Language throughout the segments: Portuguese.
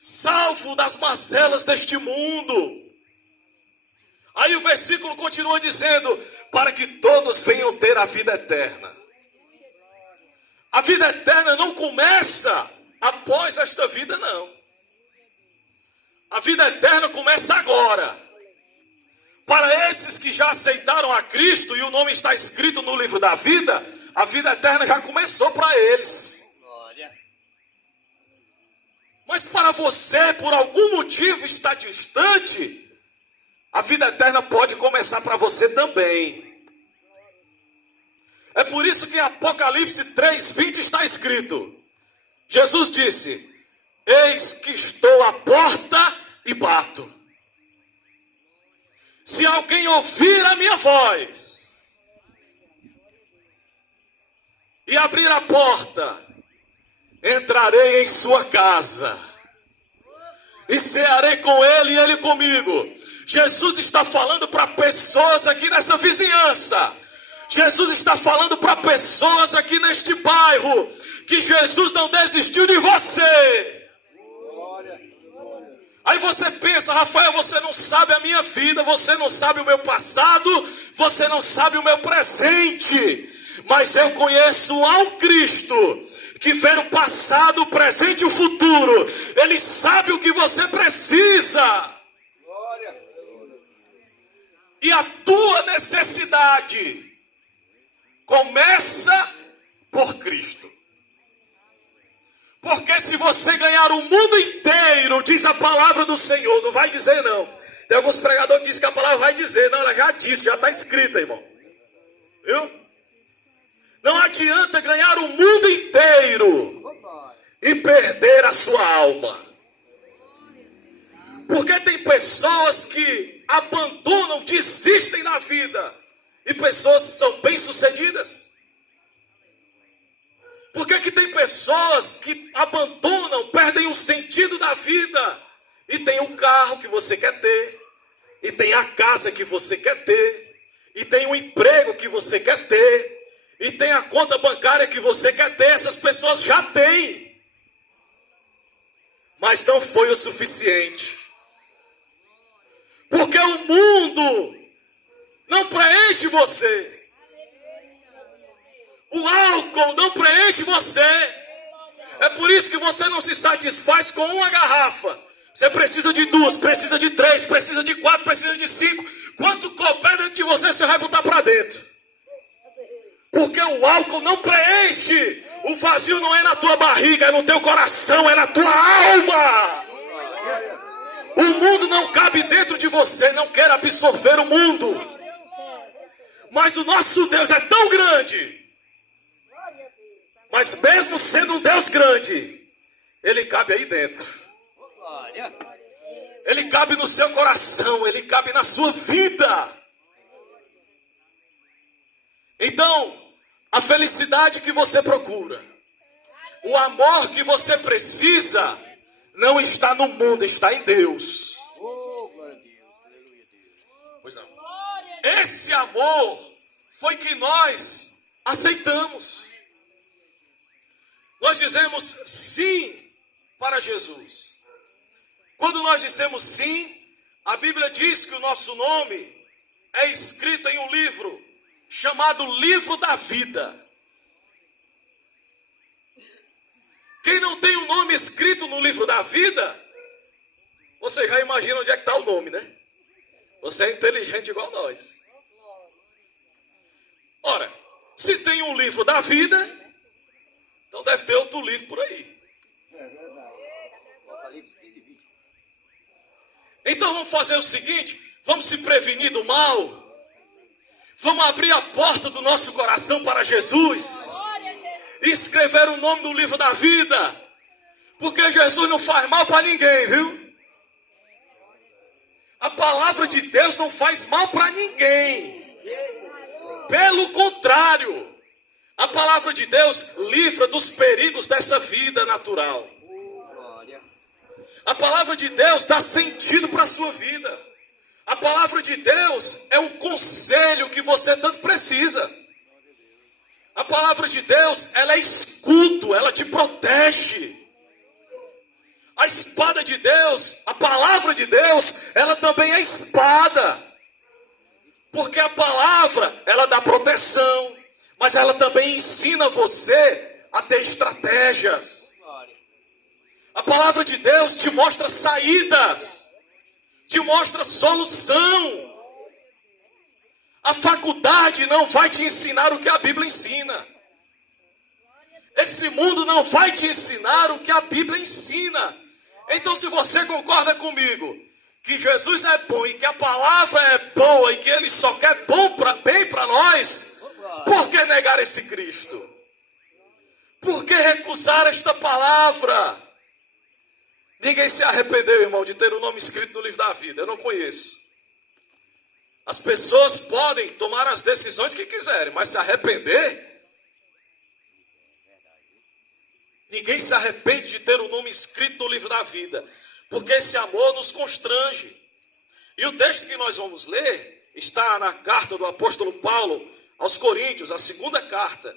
salvo das mazelas deste mundo. Aí o versículo continua dizendo, para que todos venham ter a vida eterna. A vida eterna não começa após esta vida, não. A vida eterna começa agora. Para esses que já aceitaram a Cristo e o nome está escrito no livro da vida, a vida eterna já começou para eles. Mas para você, por algum motivo, está distante, a vida eterna pode começar para você também. É por isso que em Apocalipse 3:20 está escrito, Jesus disse, eis que estou à porta e bato. Se alguém ouvir a minha voz e abrir a porta, entrarei em sua casa e cearei com ele e ele comigo. Jesus está falando para pessoas aqui nessa vizinhança. Jesus está falando para pessoas aqui neste bairro que Jesus não desistiu de você. Aí você pensa, Rafael, você não sabe a minha vida, você não sabe o meu passado, você não sabe o meu presente. Mas eu conheço um Cristo que vê o passado, o presente e o futuro. Ele sabe o que você precisa. E a tua necessidade começa por Cristo. Porque se você ganhar o mundo inteiro, diz a palavra do Senhor, não vai dizer não. Tem alguns pregadores que dizem que a palavra vai dizer. Não, ela já disse, já está escrita, irmão. Viu? Não adianta ganhar o mundo inteiro e perder a sua alma. Porque tem pessoas que abandonam, desistem da vida. E pessoas são bem-sucedidas. Por que tem pessoas que abandonam, perdem o sentido da vida? E tem um carro que você quer ter. E tem a casa que você quer ter. E tem o emprego que você quer ter. E tem a conta bancária que você quer ter. Essas pessoas já têm. Mas não foi o suficiente. Porque o mundo não preenche você. O álcool não preenche você. É por isso que você não se satisfaz com uma garrafa. Você precisa de 2, precisa de 3, precisa de 4, precisa de 5. Quanto couber dentro de você, você vai botar para dentro. Porque o álcool não preenche. O vazio não é na tua barriga, é no teu coração, é na tua alma. O mundo não cabe dentro de você, não quer absorver o mundo. Mas o nosso Deus é tão grande. Mas mesmo sendo um Deus grande, Ele cabe aí dentro. Ele cabe no seu coração, Ele cabe na sua vida. Então, a felicidade que você procura, o amor que você precisa, não está no mundo, está em Deus. Pois não. Esse amor foi que nós aceitamos. Nós dizemos sim para Jesus. Quando nós dizemos sim, a Bíblia diz que o nosso nome é escrito em um livro chamado Livro da Vida. Quem não tem o nome escrito no livro da vida, você já imagina onde é que está o nome, né? Você é inteligente igual nós. Ora, se tem um livro da vida, então deve ter outro livro por aí. Então vamos fazer o seguinte, vamos se prevenir do mal. Vamos abrir a porta do nosso coração para Jesus. E escrever o nome do livro da vida. Porque Jesus não faz mal para ninguém, viu? A palavra de Deus não faz mal para ninguém. Pelo contrário. A palavra de Deus livra dos perigos dessa vida natural. A palavra de Deus dá sentido para a sua vida. A palavra de Deus é um conselho que você tanto precisa. A palavra de Deus, ela é escudo, ela te protege. A espada de de Deus, a palavra de Deus, ela também é espada. Porque a palavra, ela dá proteção, mas ela também ensina você a ter estratégias. A palavra de Deus te mostra saídas, te mostra solução. A faculdade não vai te ensinar o que a Bíblia ensina. Esse mundo não vai te ensinar o que a Bíblia ensina. Então, se você concorda comigo que Jesus é bom e que a palavra é boa e que Ele só quer bem para nós, por que negar esse Cristo? Por que recusar esta palavra? Ninguém se arrependeu, irmão, de ter o nome escrito no livro da vida. Eu não conheço. As pessoas podem tomar as decisões que quiserem, mas se arrepender? Ninguém se arrepende de ter o nome escrito no livro da vida, porque esse amor nos constrange. E o texto que nós vamos ler está na carta do apóstolo Paulo aos Coríntios, a segunda carta,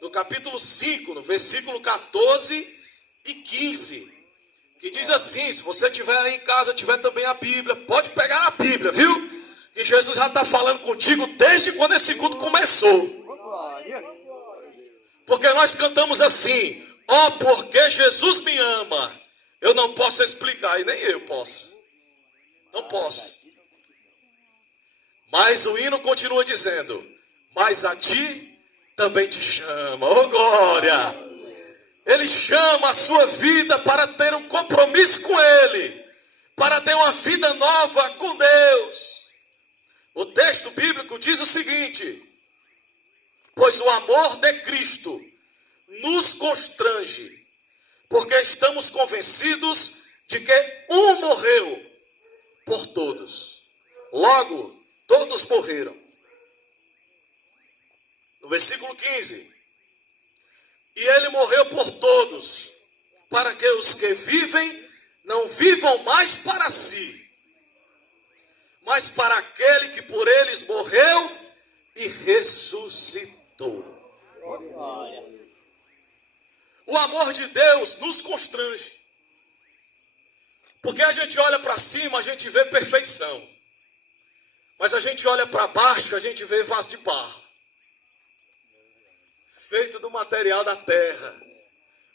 no capítulo 5, no versículo 14 e 15, que diz assim, se você tiver aí em casa, tiver também a Bíblia, pode pegar a Bíblia, viu? Que Jesus já está falando contigo desde quando esse culto começou. Porque nós cantamos assim, ó, porque Jesus me ama. Eu não posso explicar, e nem eu posso. Não posso. Mas o hino continua dizendo, mas a ti também te chama. Oh, glória! Ele chama a sua vida para ter um compromisso com Ele, para ter uma vida nova com Deus. O texto bíblico diz o seguinte, pois o amor de Cristo nos constrange, porque estamos convencidos de que um morreu por todos. Logo, todos morreram. No versículo 15. E ele morreu por todos, para que os que vivem não vivam mais para si, mas para aquele que por eles morreu e ressuscitou. O amor de Deus nos constrange. Porque a gente olha para cima, a gente vê perfeição. Mas a gente olha para baixo, a gente vê vaso de barro. Feito do material da terra.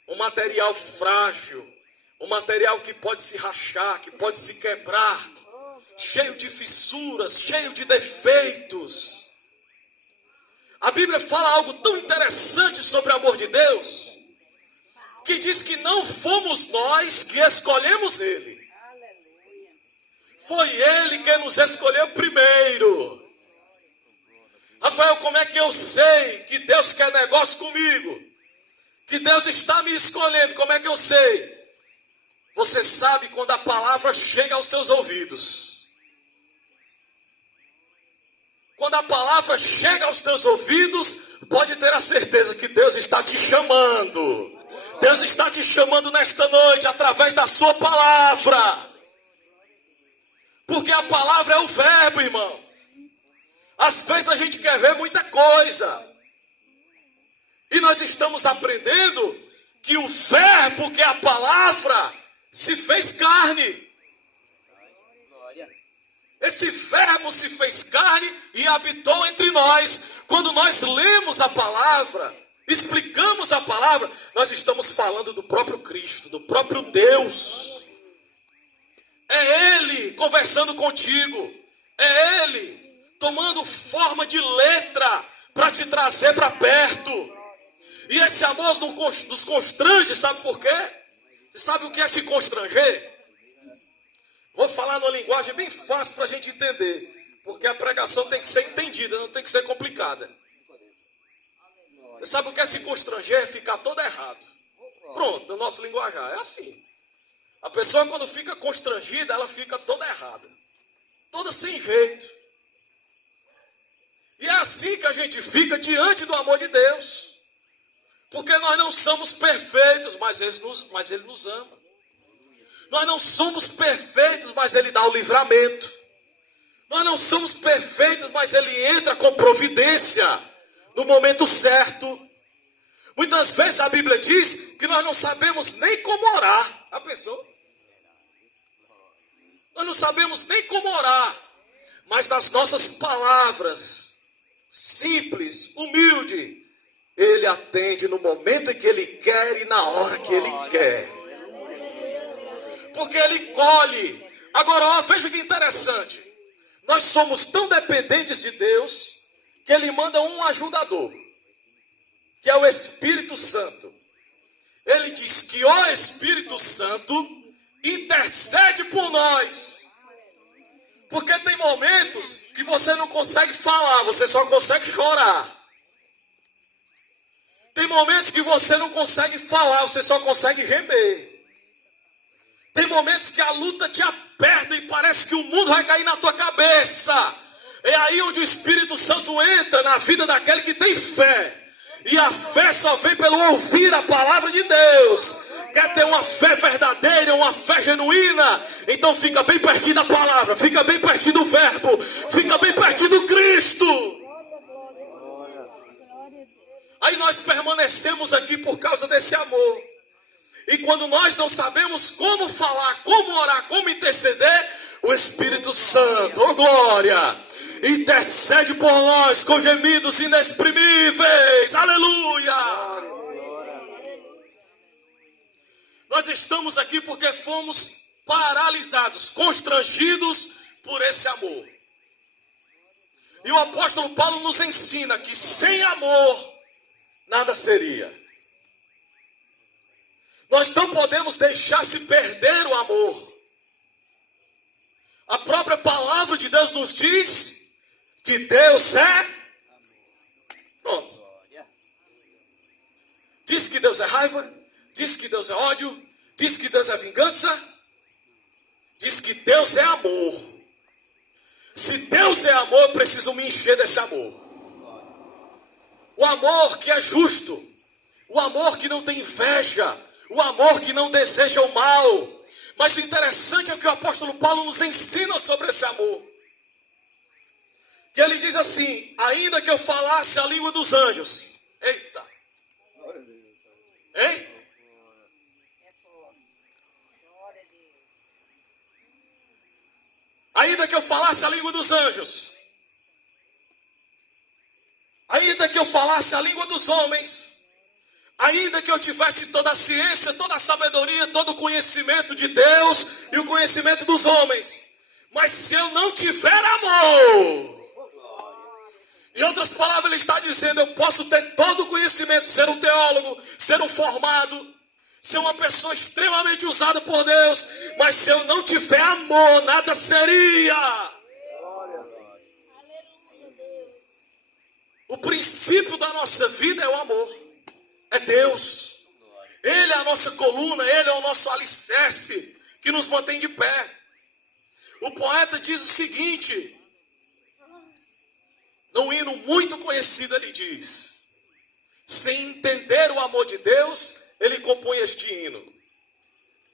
Um material frágil. Um material que pode se rachar, que pode se quebrar. Cheio de fissuras, cheio de defeitos. A Bíblia fala algo tão interessante sobre o amor de Deus, que diz que não fomos nós que escolhemos Ele. Foi Ele que nos escolheu primeiro. Rafael, como é que eu sei que Deus quer negócio comigo? Que Deus está me escolhendo, como é que eu sei? Você sabe quando a palavra chega aos seus ouvidos. Quando a palavra chega aos teus ouvidos, pode ter a certeza que Deus está te chamando. Deus está te chamando nesta noite através da sua palavra. Porque a palavra é o verbo, irmão. Às vezes a gente quer ver muita coisa. E nós estamos aprendendo que o verbo, que é a palavra, se fez carne. Esse verbo se fez carne e habitou entre nós. Quando nós lemos a palavra, explicamos a palavra, nós estamos falando do próprio Cristo, do próprio Deus. É Ele conversando contigo. É Ele tomando forma de letra para te trazer para perto. E esse amor nos constrange, sabe por quê? Você sabe o que é se constranger? Vou falar numa linguagem bem fácil para a gente entender. Porque a pregação tem que ser entendida, não tem que ser complicada. Você sabe o que é se constranger? É ficar todo errado. Pronto, o nosso linguajar é assim. A pessoa quando fica constrangida, ela fica toda errada. Toda sem jeito. E é assim que a gente fica diante do amor de Deus. Porque nós não somos perfeitos, mas Ele nos ama. Nós não somos perfeitos, mas Ele dá o livramento. Nós não somos perfeitos, mas Ele entra com providência no momento certo. Muitas vezes a Bíblia diz que nós não sabemos nem como orar. A pessoa. Nós não sabemos nem como orar, mas nas nossas palavras, simples, humilde, Ele atende no momento em que Ele quer e na hora que Ele quer. Porque Ele colhe. Agora, ó, veja que interessante. Nós somos tão dependentes de Deus que Ele manda um ajudador, que é o Espírito Santo. Ele diz que o Espírito Santo intercede por nós. Porque tem momentos que você não consegue falar, você só consegue chorar. Tem momentos que você não consegue falar, você só consegue gemer. Tem momentos que a luta te aperta e parece que o mundo vai cair na tua cabeça. É aí onde o Espírito Santo entra na vida daquele que tem fé. E a fé só vem pelo ouvir a palavra de Deus. Quer ter uma fé verdadeira, uma fé genuína? Então fica bem pertinho da palavra, fica bem pertinho do verbo, fica bem pertinho do Cristo. Aí nós permanecemos aqui por causa desse amor. E quando nós não sabemos como falar, como orar, como interceder, o Espírito Santo, oh glória, intercede por nós com gemidos inexprimíveis. Aleluia! Nós estamos aqui porque fomos paralisados, constrangidos por esse amor. E o apóstolo Paulo nos ensina que sem amor nada seria. Nós não podemos deixar se perder o amor. A própria palavra de Deus nos diz que Deus é... Pronto. Diz que Deus é raiva, diz que Deus é ódio, diz que Deus é vingança, diz que Deus é amor. Se Deus é amor, eu preciso me encher desse amor. O amor que é justo, o amor que não tem inveja, o amor que não deseja o mal. Mas o interessante é que o apóstolo Paulo nos ensina sobre esse amor. Que ele diz assim: ainda que eu falasse a língua dos anjos. Eita. Hein? Ainda que eu falasse a língua dos anjos. Ainda que eu falasse a língua dos homens. Ainda que eu tivesse toda a ciência, toda a sabedoria, todo o conhecimento de Deus e o conhecimento dos homens, mas se eu não tiver amor, em outras palavras ele está dizendo, eu posso ter todo o conhecimento, ser um teólogo, ser um formado, ser uma pessoa extremamente usada por Deus, mas se eu não tiver amor, nada seria. O princípio da nossa vida é o amor. É Deus. Ele é a nossa coluna, Ele é o nosso alicerce que nos mantém de pé. O poeta diz o seguinte, num hino muito conhecido, ele diz: sem entender o amor de Deus, ele compõe este hino.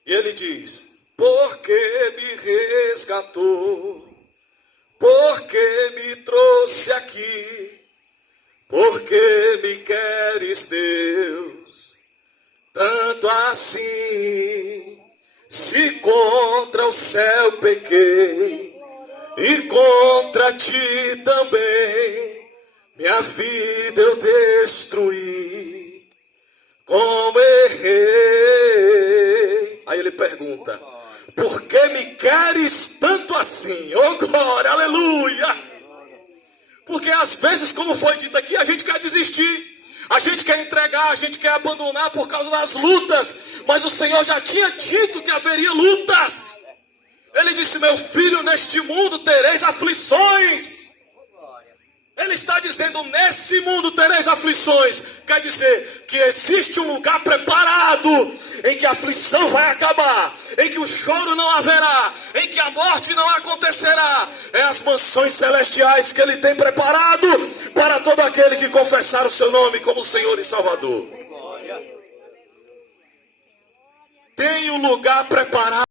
E ele diz: porque me resgatou, porque me trouxe aqui, porque me queres, Deus, tanto assim. Se contra o céu pequei, e contra ti também, minha vida eu destruí, como errei. Aí ele pergunta: por que me queres tanto assim? Oh glória, aleluia! Porque às vezes, como foi dito aqui, a gente quer desistir, a gente quer entregar, a gente quer abandonar por causa das lutas. Mas o Senhor já tinha dito que haveria lutas. Ele disse: meu filho, neste mundo tereis aflições. Ele está dizendo, nesse mundo tereis aflições. Quer dizer que existe um lugar preparado em que a aflição vai acabar, em que o choro não haverá, em que a morte não acontecerá. É as mansões celestiais que Ele tem preparado para todo aquele que confessar o seu nome como Senhor e Salvador. Tem um lugar preparado.